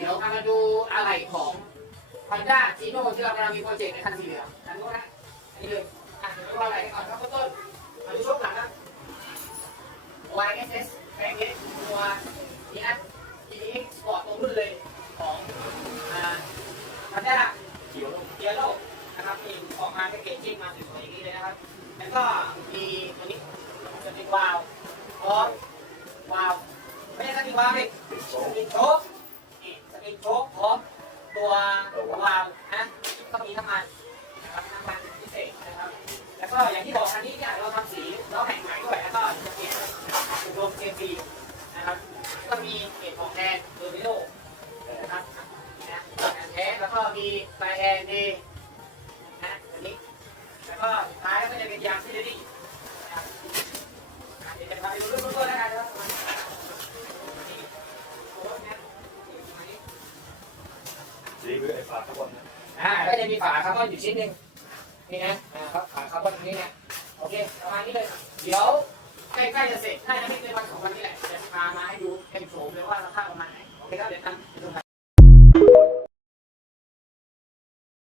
เดี๋ยวพามาดูอะไรของฮอนด้าจีโน่ที่เรากำลังมีโปรเจกต์ในคันสีเหลืองอันนู้นนะอันนี้เลยอะเดี๋ยวดูอะไรก่อนครับต้นมาดูช่วงหลังนะ YSS แบงเอสตัวนี้นะ GX Sport ตัวรุ่นเลยของอ่าฮอนด้าเขียวเกียร์โลกนะครับมีออกมาแพ็กเกจจิ้งมาสวยๆอย่างนี้เลยนะครับ แล้วก็มีตัวนี้จะเป็นวาวพร้อมวาวไม่ใช่สปริวาวดิติดสโซ่ปริโชค นี่สปริงโชคร้อมตัววาล์วนะก็มีน้ำมันนะครับน้ำมันพิเศษนะครับ แล้วก็อย่างที่บอกอันนี้เนี่ยเราทำสีล้อแข่งใหม่ด้วยแล้วก็จะเปลี่ยนรวมเกมฟีนะครับ ก็มีเกจของแทนโดมิโนนะครับนะแท้แล้วก็มีไฟแอนดีนะอันนี้ แล้วก็สุดท้ายก็จะเป็นยางซิลิดี้นะครับเดี๋ยวจะพาไปดูรุ่นต้นแล้วกันนะครับนี่ตัวรถเนี่ยอยู่ตรงนี้ สีคือไอ้ฝาข้างบนนะอ่าก็จะมีฝาคาร์บอนอยู่ชิ้นหนึ่งนี่นะอ่าครับฝาคาร์บอนตรงนี้เนี่ยโอเคประมาณนี้เลย เดี๋ยวใกล้ๆจะเสร็จน่าจะไม่เกินวันสองวันนี้แหละจะพามาให้ดูเป็นโฉมเลยว่าสภาพประมาณไหนโอเคครับเดี๋ยวทำไปดูกัน